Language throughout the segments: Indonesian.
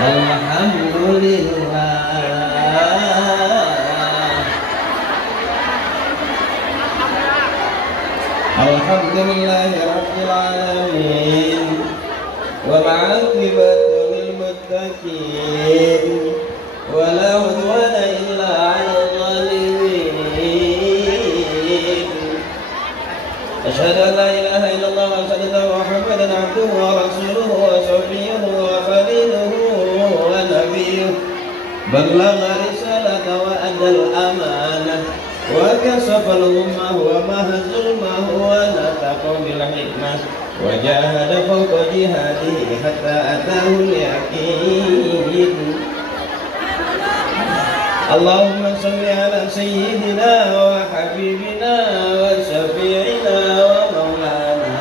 Alhamdulillah. Alhamdulillahi rabbil alamin. Wal 'aqibatu lil muttaqin. Wa la 'udwana illa 'alal zalimin. Asyhadu an la ilaha illallah wa asyhadu anna Muhammadan 'abduhu wa rasuluhu wa shafi'uhu wa khaliluhu wa nabiyuhu. Ballagha risalata wa adal amanah wa kasafal ummah wa mahazul mah wa nataqa bil hikmah wa jahada fawqa jihadihi hatta atahu al-yaqin. Allahumma salli ala sayyidina wa habibina wa syafi'ina wa maulana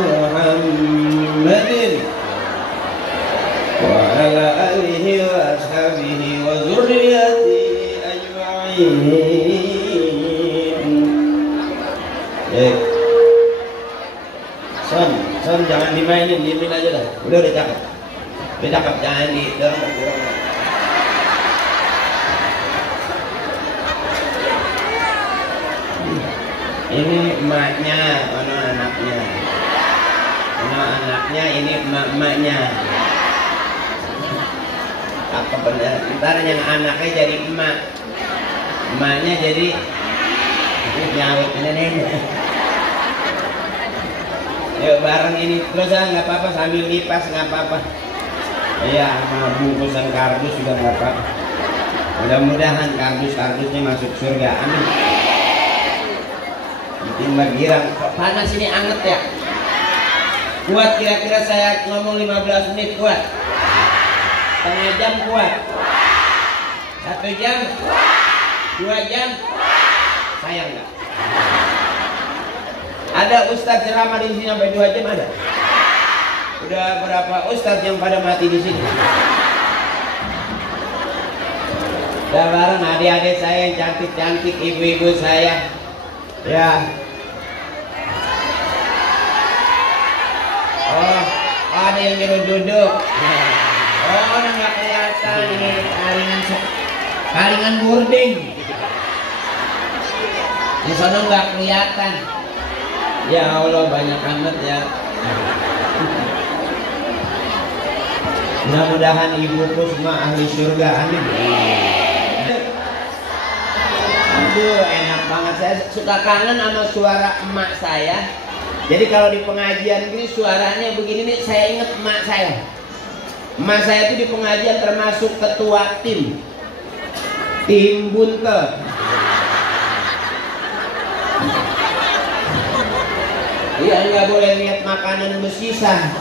Muhammadin wa ala alihi wa ashabihi wa zurriyatihi ajma'in. Son jangan dimainin, diemin aja dah. Udah cakep. Udah cakep, jangan didorong. Ini emaknya, ono anaknya. Ono anaknya, ini emak-emaknya. Apa benar? Ntar yang anaknya jadi emak, emaknya jadi nyaut neneknya. Yuk bareng ini terus ya, nggak apa-apa sambil lipas nggak apa-apa. Iya, sama bungkusan kardus juga nggak apa-apa. Mudah-mudahan kardusnya masuk surga, amin. Timbang girang, panas ini anget ya. Kuat kira-kira saya ngomong 15 menit kuat. Setengah jam kuat. 1 jam, 2 jam, sayang nggak? Ada ustadz ceramah di sini sampai 2 jam ada? Udah berapa ustadz yang pada mati di sini? Udah bareng adik-adik saya yang cantik-cantik, ibu-ibu saya. Ya. Oh, ada yang nyuruh duduk. Oh, nggak kelihatan ini kalingan boarding. Di sana nggak kelihatan. Ya Allah, banyak amat ya. Mudah-mudahan ibuku semua ahli surga, amin. Aduh, enak banget. Saya suka kangen sama suara emak saya. Jadi kalau di pengajian gini suaranya begini nih, saya inget emak saya. Emak saya itu di pengajian termasuk ketua tim buntel. Iya, nggak boleh lihat makanan bersisa.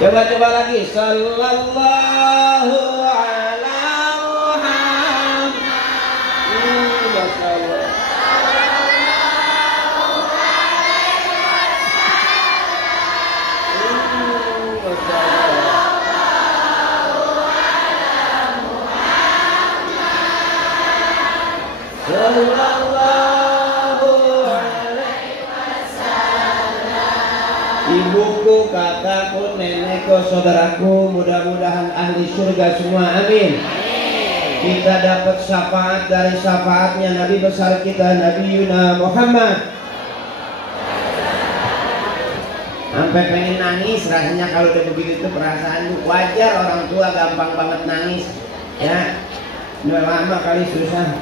Coba lagi. Sallallahu ala Muhammad. Masya Allah. Ibuku, kakakku, nenekku, saudaraku, mudah-mudahan ahli surga semua, amin. Kita dapat syafaat dari syafaatnya Nabi besar kita, Nabi Yuna Muhammad. Sampai pengen nangis rasanya kalau udah begitu tuh perasaan. Wajar orang tua gampang banget nangis. Ya, udah lama kali susah.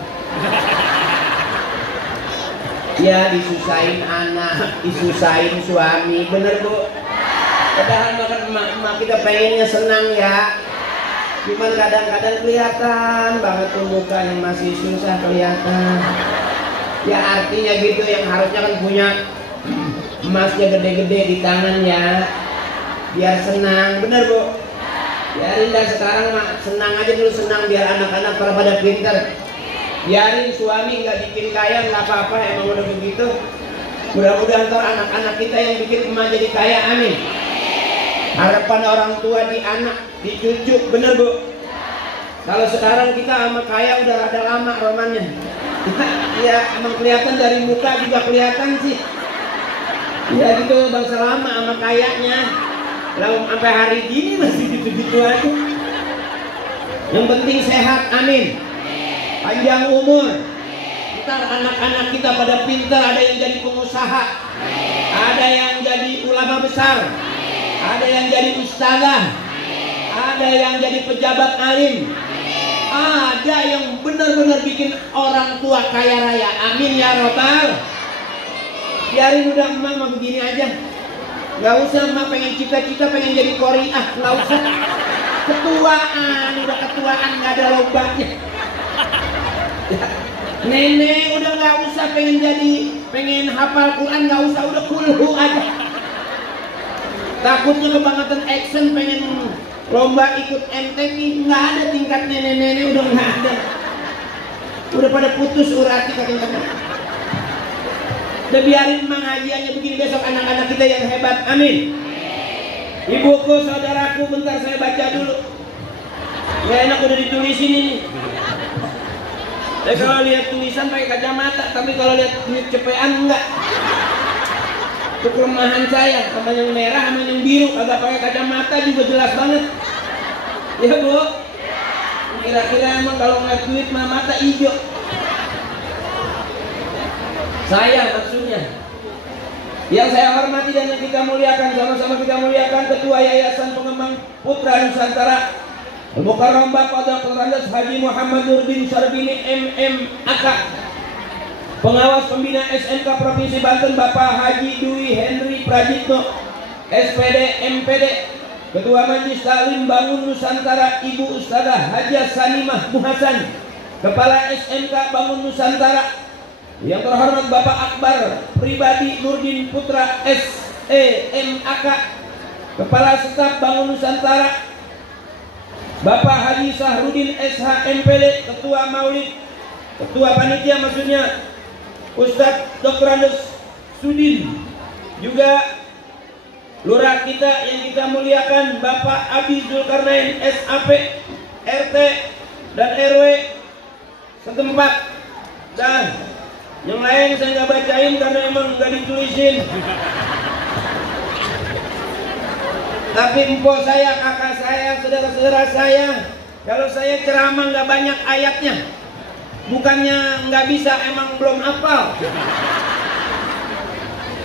Ya, disusahin anak, disusahin suami, bener bu. Padahal makan emak-emak kita pengennya senang ya. Cuman kadang-kadang kelihatan banget tuh muka yang masih susah kelihatan. Ya artinya gitu, yang harusnya kan punya emasnya gede-gede di tangan ya, biar senang, bener bu. Biarin dah sekarang mak, senang aja dulu, senang biar anak-anak pada pintar. Biarin suami nggak bikin kaya, nggak apa-apa, emang udah begitu. Mudah-mudahan ntar anak-anak kita yang bikin emak jadi kaya, amin. Harapan orang tua di anak, di cucu, bener bu. Kalau sekarang kita sama kaya udah rada lama romannya. Kita ya emang kelihatan dari muka juga kelihatan sih. Ya gitu bangsa lama sama kayaknya. Lalu sampai hari gini masih gitu-gitu aja. Yang penting sehat, amin. Panjang umur. Ntar anak-anak kita pada pintar, ada yang jadi pengusaha, ada yang jadi ulama besar, ada yang jadi ustazah, ada yang jadi pejabat alim, ada yang benar-benar bikin orang tua kaya raya. Amin ya robbal. Biarin udah emak mah begini aja. Gak usah emak pengen cita-cita pengen jadi Korea, gak usah. Ketuaan, udah ketuaan gak ada lombanya. Nenek udah gak usah pengen hafal Quran, gak usah, udah kulhu aja. Takutnya kebangetan action pengen lomba ikut MTV, nggak ada tingkat nenek-nenek, udah nggak ada. Udah pada putus urati katanya. Udah biarin emang ngajiannya begini, besok anak-anak kita yang hebat, amin. Ibuku, saudaraku, bentar saya baca dulu. Gak enak udah ditulisin ini. Saya kalau lihat tulisan pakai kacamata, tapi kalau lihat cepean enggak. Itu kelemahan saya, sama yang merah sama yang biru, agak pakai kacamata juga jelas banget. Ya bu, kira-kira emang kalau ngeliat duit mah mata hijau. Saya maksudnya. Yang saya hormati dan yang kita muliakan, sama-sama kita muliakan Ketua Yayasan Pengembang Putra Nusantara Al-Mukarram Bapak Dr. Andes Haji Muhammad Nurdin Syarbini MMAK, Pengawas Pembina SMK Provinsi Banten Bapak Haji Dwi Henry Prajitno SPD MPD, Ketua Majelis Taklim Bangun Nusantara Ibu Ustadzah Hajah Sanimah Muhasan, Kepala SMK Bangun Nusantara yang terhormat Bapak Akbar Pribadi Nurdin Putra SEMAK, Kepala Staf Bangun Nusantara Bapak Haji Sahrudin SH MPD, Ketua Maulid, Ketua Panitia maksudnya Ustadz Dr. Andes Sudin, juga lurah kita yang kita muliakan Bapak Abi Zulkarnain SAP RT dan RW setempat, dan yang lain saya nggak bacain karena emang nggak ditulisin. Tapi empok saya, kakak saya, saudara-saudara saya, kalau saya ceramah nggak banyak ayatnya, bukannya nggak bisa, emang belum hafal.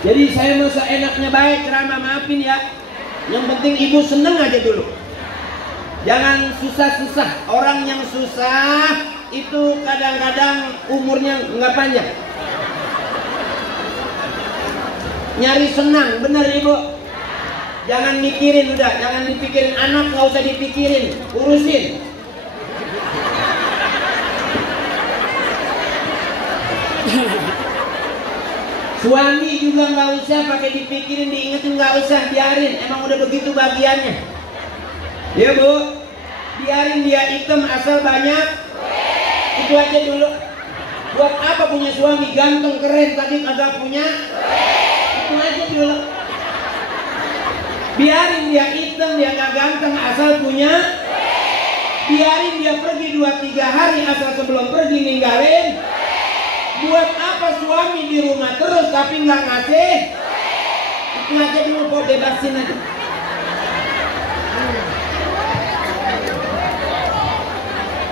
Jadi saya masa enaknya baik ceramah, maafin ya. Yang penting ibu seneng aja dulu. Jangan susah-susah. Orang yang susah itu kadang-kadang umurnya nggak panjang. Nyari senang, bener ibu. Jangan mikirin, udah, jangan dipikirin anak, nggak usah dipikirin, urusin. Suami juga nggak usah pakai dipikirin, diingetin, nggak usah, biarin, emang udah begitu bagiannya. Ya bu, biarin dia hitam asal banyak. Itu aja dulu. Buat apa punya suami ganteng keren tapi kagak punya? Itu aja dulu. Biarin dia hitam, dia gak ganteng asal punya. Biarin dia pergi 2-3 hari asal sebelum pergi ninggalin. Buat apa suami di rumah terus tapi nggak ngasih? Itu aja dulu, kok bebasin aja.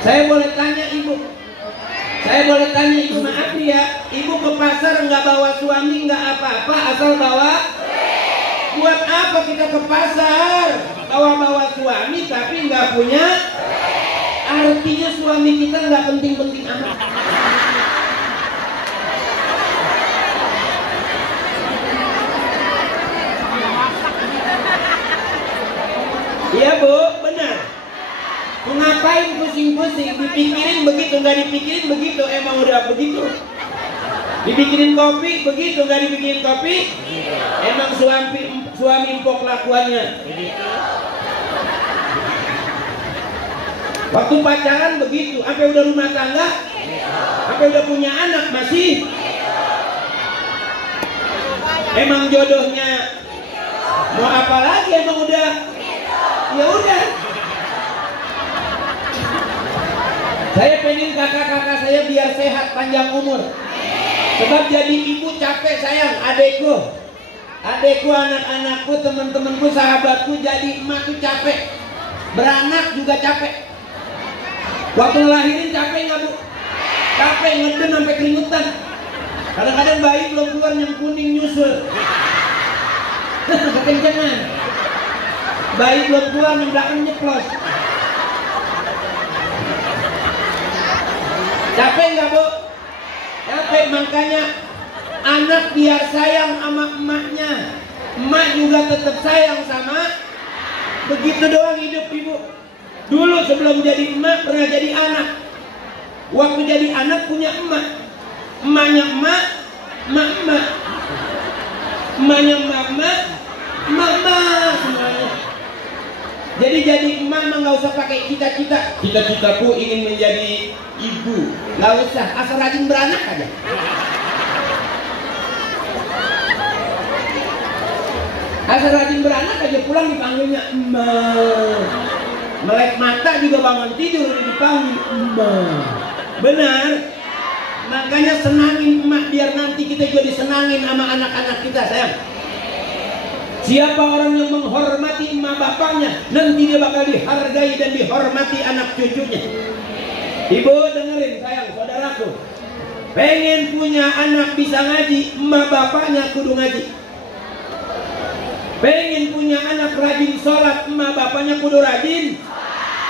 Saya boleh tanya ibu? Saya boleh tanya ibu, maaf nih ya, ibu ke pasar nggak bawa suami nggak apa-apa asal bawa? Buat apa kita ke pasar bawa suami tapi nggak punya? Artinya suami kita nggak penting-penting amat. Iya bu, benar. Ngapain pusing-pusing, dipikirin begitu, nggak dipikirin begitu, emang udah begitu. Dipikirin kopi begitu, nggak dipikirin kopi, emang suami empok kelakuannya. Waktu pacaran begitu, sampai udah rumah tangga, sampai udah punya anak masih. Emang jodohnya mau apa lagi, emang udah. Ya udah. Saya pengen kakak-kakak saya biar sehat panjang umur. Sebab jadi ibu capek sayang, adekku. Adekku, anak-anakku, teman-temanku, sahabatku jadi emak tuh capek. Beranak juga capek. Waktu ngelahirin capek nggak bu? Capek, ngeden sampai keringetan. Kadang-kadang bayi belum keluar yang kuning nyusul. Kekencengan. Bayi belum keluar yang belakang nyeplos. Capek nggak bu? Capek, makanya anak biar sayang sama emaknya, emak juga tetap sayang sama. Begitu doang hidup ibu. Dulu sebelum jadi emak pernah jadi anak. Waktu jadi anak punya emak, emaknya emak, emak emak, emaknya emak emak, emak emak semuanya. Jadi emak mah nggak usah pakai cita-cita. Cita-citaku ingin menjadi ibu, nggak usah, asal rajin beranak aja. Asal rajin beranak aja, pulang dipanggilnya emak. Melek mata juga bangun tidur dipanggil emak. Benar? Makanya senangin emak biar nanti kita juga disenangin sama anak-anak kita, sayang. Siapa orang yang menghormati emak bapaknya, nanti dia bakal dihargai dan dihormati anak cucunya. Ibu dengerin sayang, saudaraku. Pengen punya anak bisa ngaji, emak bapaknya kudu ngaji. Pengen punya anak rajin sholat, emak bapaknya kudu rajin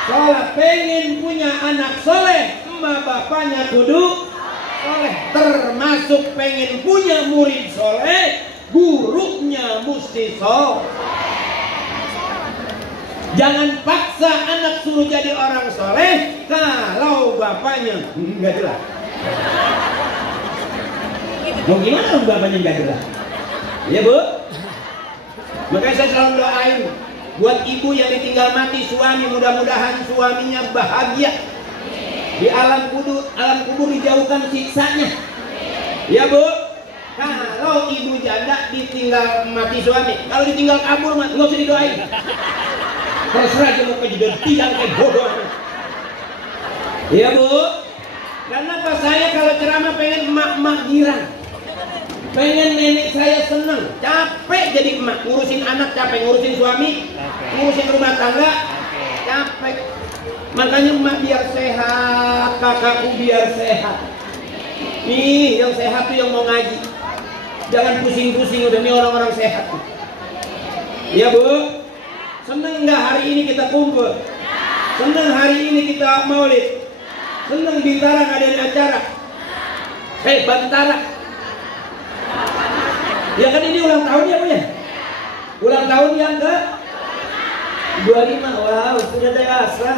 sholat. Pengen punya anak soleh, emak bapaknya kudu soleh. Termasuk pengen punya murid soleh, gurunya mesti soleh. Jangan paksa anak suruh jadi orang soleh kalau bapaknya nggak jelas. Mau gimana kalau bapaknya nggak jelas? Ya bu. Makanya saya selalu doain buat ibu yang ditinggal mati suami, mudah-mudahan suaminya bahagia di alam kubur dijauhkan siksanya. Ya bu. Kalau ibu janda ditinggal mati suami, kalau ditinggal kabur mah nggak usah didoain. Terserah aja mau kejedot tidak kayak bodoh. Iya bu. Karena pas saya kalau ceramah pengen emak-emak girang, pengen nenek saya seneng. Capek jadi emak, ngurusin anak capek, ngurusin suami, ngurusin rumah tangga capek. Makanya emak biar sehat, kakakku biar sehat. Nih yang sehat tuh yang mau ngaji. Jangan pusing-pusing, udah nih orang-orang sehat. Iya bu. Seneng nggak hari ini kita kumpul? Seneng hari ini kita maulid? Seneng Bintara ngadain acara? Bantara. Ya kan ini ulang tahun ya bu ya? Ulang tahun yang ke 25. Wow, sudah dewasa.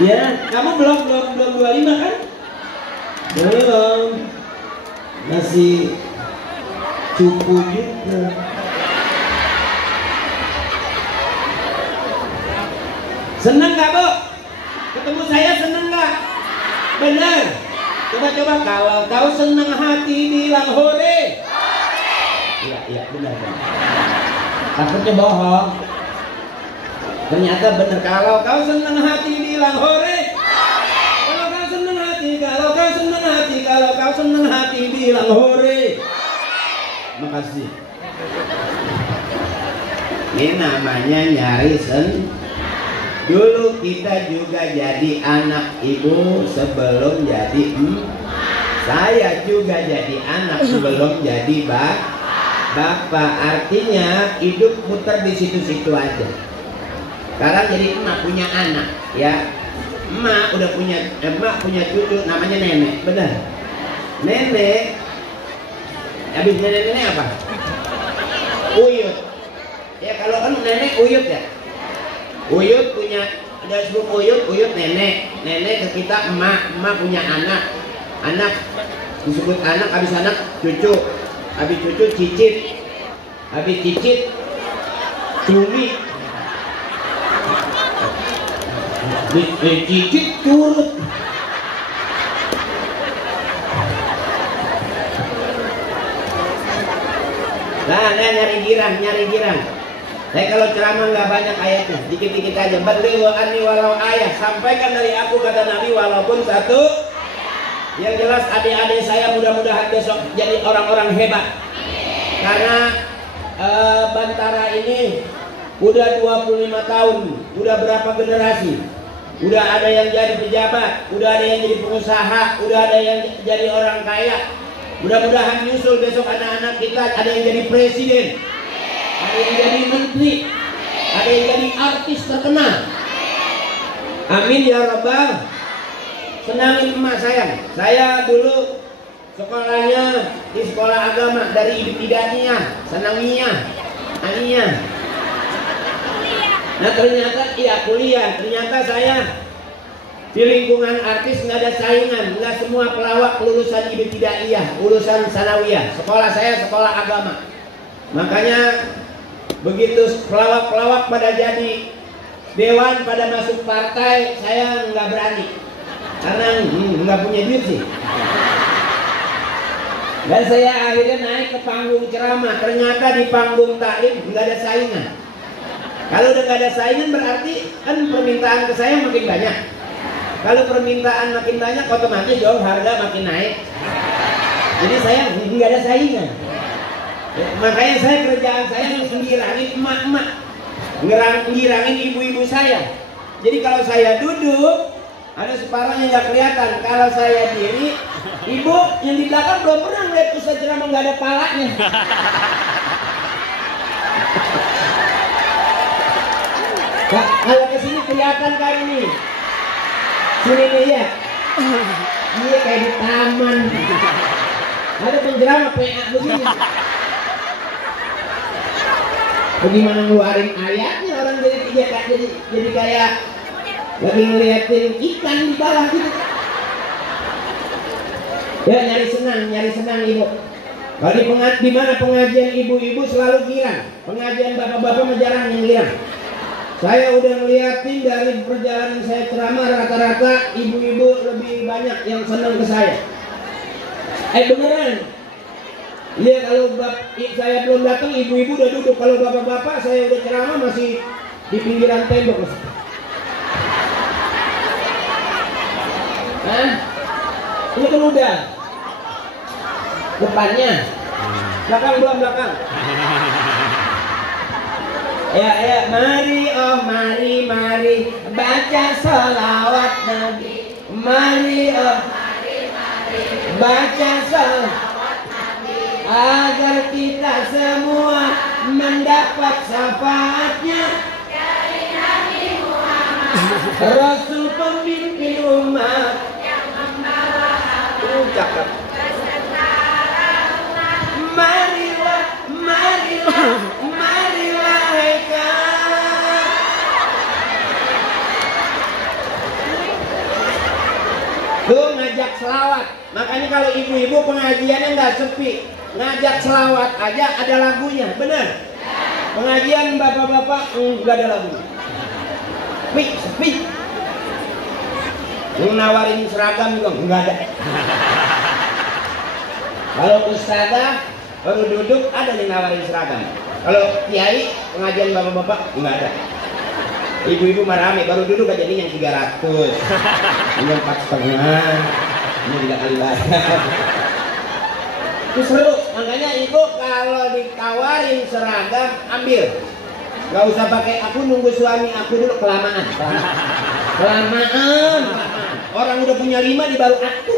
Ya, kamu belum 25 kan? Belum. Masih cupu juga. Seneng gak bu? Ketemu saya seneng gak? Bener? Coba-coba kalau kau seneng hati bilang hore. Iya benar. Takutnya bohong. Ternyata bener. Kalau kau seneng hati bilang hore. Kalau kau seneng hati, kalau kau seneng hati, kalau kau seneng hati bilang hore. Makasih. Ini namanya nyari Dulu kita juga jadi anak ibu sebelum jadi Saya juga jadi anak sebelum jadi bapak. Artinya hidup putar di situ-situ aja. Sekarang jadi emak punya anak, ya. Emak punya cucu namanya nenek, benar? Nenek. Habis nenek apa? Uyut. Ya kalau kan nenek uyut ya. Uyut punya, ada sebelum uyut nenek ke kita emak punya anak disebut anak, habis anak cucu, habis cucu cicit, habis cicit cumi, cicit curut. Nah nyari girang. Saya kalau ceramah nggak banyak ayatnya, dikit-dikit aja. Balighu anni walau ayat, sampaikan dari aku kata Nabi walaupun satu. Yang jelas adik-adik saya mudah-mudahan besok jadi orang-orang hebat. Karena Bantara ini udah 25 tahun, udah berapa generasi? Udah ada yang jadi pejabat, udah ada yang jadi pengusaha, udah ada yang jadi orang kaya. Mudah-mudahan nyusul besok anak-anak kita, ada yang jadi presiden, ada yang jadi menteri, ada yang jadi artis terkenal. Amin ya rabbal. Senangin emak saya. Saya dulu sekolahnya di sekolah agama dari ibtidaiyah, sanawiyah, aliyah. Nah ternyata kuliah. Ternyata saya di lingkungan artis nggak ada saingan, nggak semua pelawak lulusan ibtidaiyah, lulusan sanawiyah. Sekolah saya sekolah agama. Makanya begitu pelawak-pelawak pada jadi dewan, pada masuk partai, saya nggak berani karena nggak punya duit sih. Dan saya akhirnya naik ke panggung ceramah. Ternyata di panggung taklim nggak ada saingan. Kalau udah nggak ada saingan berarti kan permintaan ke saya makin banyak. Kalau permintaan makin banyak, otomatis dong harga makin naik. Jadi saya nggak ada saingan. Ya, makanya saya kerjaan saya nggirangin emak-emak, ngirangin ibu-ibu saya. Jadi kalau saya duduk, ada separuhnya nggak kelihatan. Kalau saya diri, ibu yang di belakang belum pernah ngeliat ustaz ceramah nggak ada palanya. Kalau kesini kelihatan kan ini. Sini nih ya. Iya kayak di taman. Ada penceramah PA begini. Bagaimana ngeluarin ayatnya orang jadi kayak lagi ngeliatin ikan di bawah gitu. Ya nyari senang ibu. Kalau di mana pengajian ibu-ibu selalu girang. Pengajian bapak-bapak mah jarang yang girang. Saya udah ngeliatin dari perjalanan saya ceramah, rata-rata ibu-ibu lebih banyak yang senang ke saya. Beneran. Lihat kalau saya belum datang, ibu-ibu udah duduk. Kalau bapak-bapak saya udah ceramah masih di pinggiran tembok. Hah? Ini kan udah. Depannya. Belakang. Ya, mari baca sholawat Nabi. Mari baca sholawat Nabi, agar kita semua mendapat syafaatnya dari Nabi Muhammad, Rasul pemimpin umat yang membawa cakep. Marilah tuh ngajak selawat. Makanya kalau ibu-ibu pengajiannya nggak sepi, ngajak selawat aja ada lagunya, bener. Pengajian bapak-bapak nggak ada lagunya, sepi. Nawarin seragam juga nggak ada. Kalau ustazah baru duduk ada yang nawarin seragam. Kalau kiai pengajian bapak-bapak nggak ada. Ibu-ibu marame baru duduk aja ini yang 300, ini yang 4,5, ini 3 kali bayar. Itu seru. Makanya ibu kalau ditawarin seragam ambil. Gak usah pakai aku nunggu suami aku dulu, kelamaan. Orang udah punya 5 di baru aku.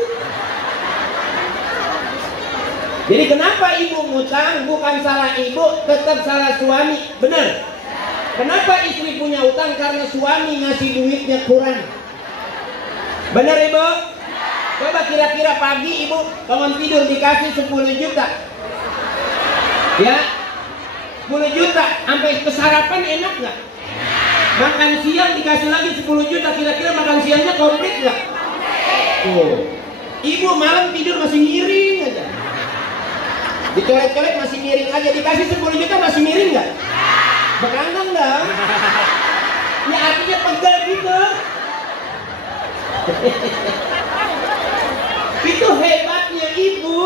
Jadi kenapa ibu ngutang? Bukan salah ibu, tetap salah suami. Benar. Kenapa istri punya utang? Karena suami ngasih duitnya kurang. Benar ibu? Coba kira-kira pagi ibu bangun tidur dikasih 10 juta. Ya, 10 juta sampai ke sarapan enak nggak? Makan siang dikasih lagi 10 juta, kira-kira makan siangnya komplit nggak? Ibu malam tidur masih miring aja. Dicolek-colek masih miring aja, dikasih 10 juta masih miring nggak? Bekangan dong. Ya artinya pegel gitu. Itu hebatnya ibu.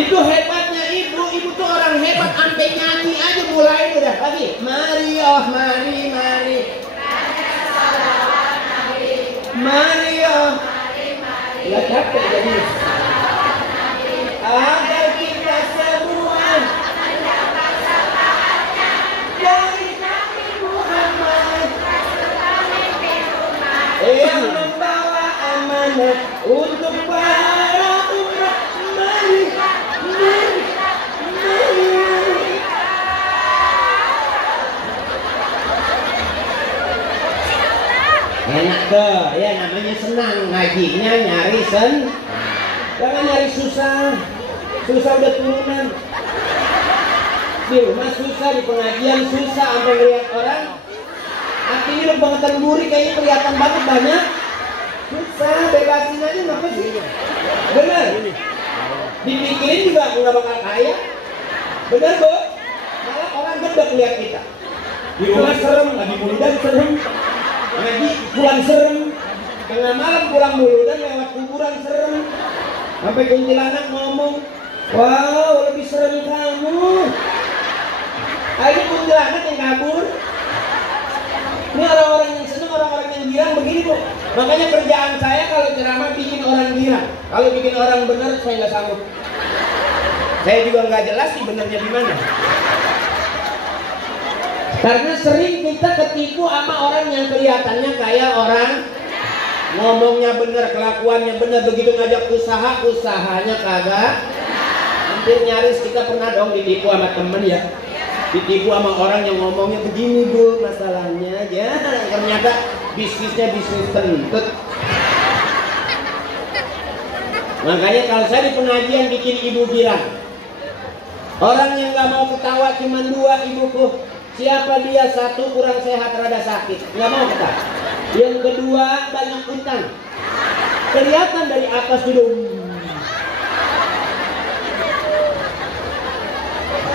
Itu hebatnya ibu. Ibu tuh orang hebat, sampai nyanyi aja mulai udah lagi. Mari mari. Mari. Gak capek jadi. Tuh, ya namanya senang. Ngajinya nyari jangan nyari susah. Susah udah turunan. Di rumah susah, di pengajian susah, sampai ngeliat orang artinya lu bangetan buri kayaknya kelihatan banget banyak. Susah, bebasin aja, ngapa sih? Bener? Dipikirin juga nggak bakal kaya. Bener, Bu? Malah orang gedek lihat kita. Di rumah serem, lagi muludan serem, ngaji pulang serem, tengah malam pulang muludan lewat kuburan serem, sampai kuntilanak ngomong, wow lebih serem kamu. Ayo kuntilanak yang kabur. Ini orang-orang yang seneng, orang-orang yang girang begini, Bu. Makanya kerjaan saya kalau ceramah bikin orang girang. Kalau bikin orang benar saya nggak sanggup. Saya juga nggak jelas sih benernya di mana. Karena sering kita ketipu sama orang yang kelihatannya kayak orang ngomongnya bener, kelakuannya bener, begitu ngajak usaha, usahanya kagak. Hampir nyaris kita pernah dong ditipu sama temen ya. Ditipu sama orang yang ngomongnya begini, Bu, masalahnya ya, ternyata bisnisnya bisnis kentut. Makanya kalau saya di pengajian bikin ibu girang. Orang yang nggak mau ketawa cuma dua, ibuku. Siapa dia? Satu kurang sehat, rada sakit, nggak mau ketawa. Yang kedua banyak utang. Kelihatan dari atas hidung.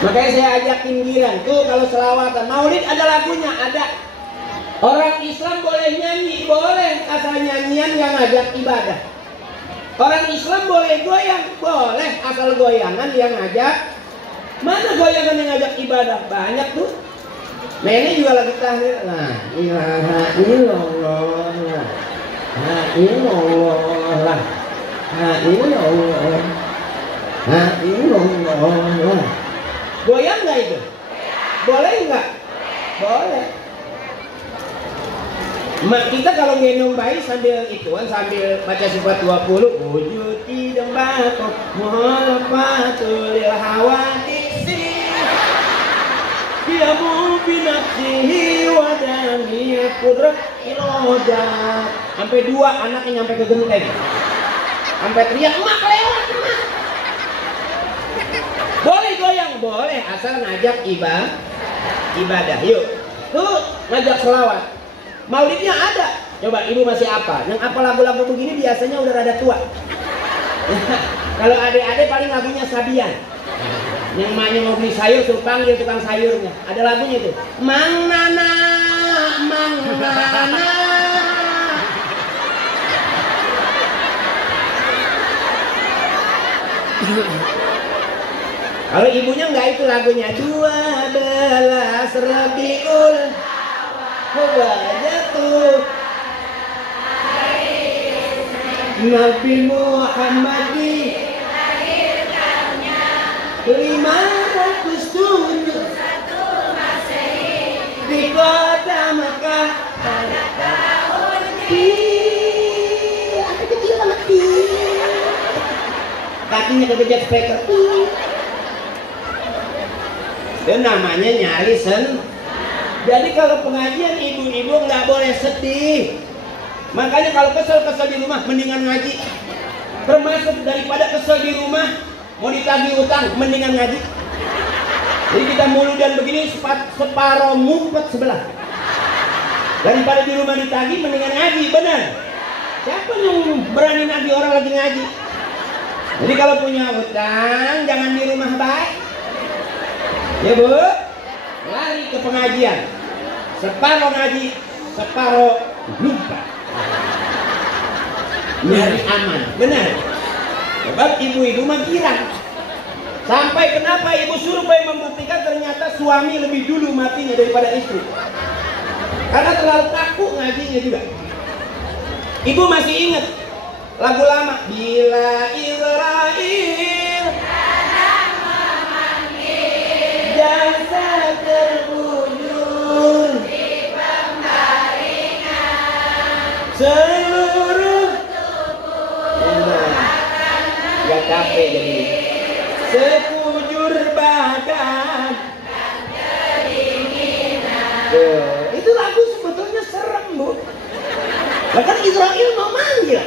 Makanya saya ajakin girang tuh kalau selawatan. Maulid ada lagunya, ada. Orang Islam boleh nyanyi, boleh, asal nyanyian yang ngajak ibadah. Orang Islam boleh goyang, boleh, asal goyangan yang ngajak. Mana goyangan yang ngajak ibadah? Banyak tuh. Nah ini juga lagi tahdir. Nah, ilaha illallah. Nah, illallah. Nah, illallah. Nah, illallah. Goyang nggak itu? Boleh nggak? Boleh. Mak kita kalau ngendong bayi sambil ituan, sambil baca sifat 20, wujuti dembako muhalafatul hawadisi diamu binafsihi wadani kudrat ilodat. Sampai dua anaknya nyampe ke genteng, sampai teriak emak lewat emak. Boleh goyang, boleh, asal ngajak ibadah. Yuk tuh ngajak selawat. Maulidnya ada. Coba ibu masih apa? Yang apa lagu-lagu begini biasanya udah rada tua. Kalau adik-adik paling lagunya Sabian. Yang emaknya mau beli sayur suruh panggil tukang sayurnya. Ada lagunya itu. Mang Nana, Mang Nana. Kalau ibunya enggak itu lagunya 12 Rabiul Hawajatuh Nabi Muhammadi 507 di kota Makkah pada tahun aku kecil banget kakinya kekejat speaker itu namanya nyari Jadi kalau pengajian ibu-ibu nggak boleh sedih. Makanya kalau kesel-kesel di rumah mendingan ngaji. Termasuk daripada kesel di rumah mau ditagih utang mendingan ngaji. Jadi kita muludan begini separuh ngumpet sebelah. Daripada di rumah ditagih mendingan ngaji, benar. Siapa yang berani nagih orang lagi ngaji? Jadi kalau punya utang jangan di rumah baik. Ya Bu, lari ke pengajian. Separuh ngaji, separuh lupa. Nyari aman, benar. Sebab ibu-ibu mah girang. Sampai kenapa ibu survei membuktikan ternyata suami lebih dulu matinya daripada istri. Karena terlalu kaku ngajinya juga. Ibu masih ingat lagu lama Bila Israel jasa terbujur di pembaringan seluruh tubuh gak capek jadi sekujur badan dan kedinginan. Itu lagu sebetulnya serem Bu. Bahkan Israel mau manggil,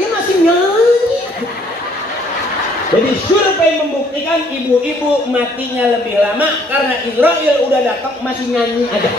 dia masih nyanyi. Jadi survei membuktikan ibu-ibu matinya lebih lama karena Israel udah datang masih nyanyi aja.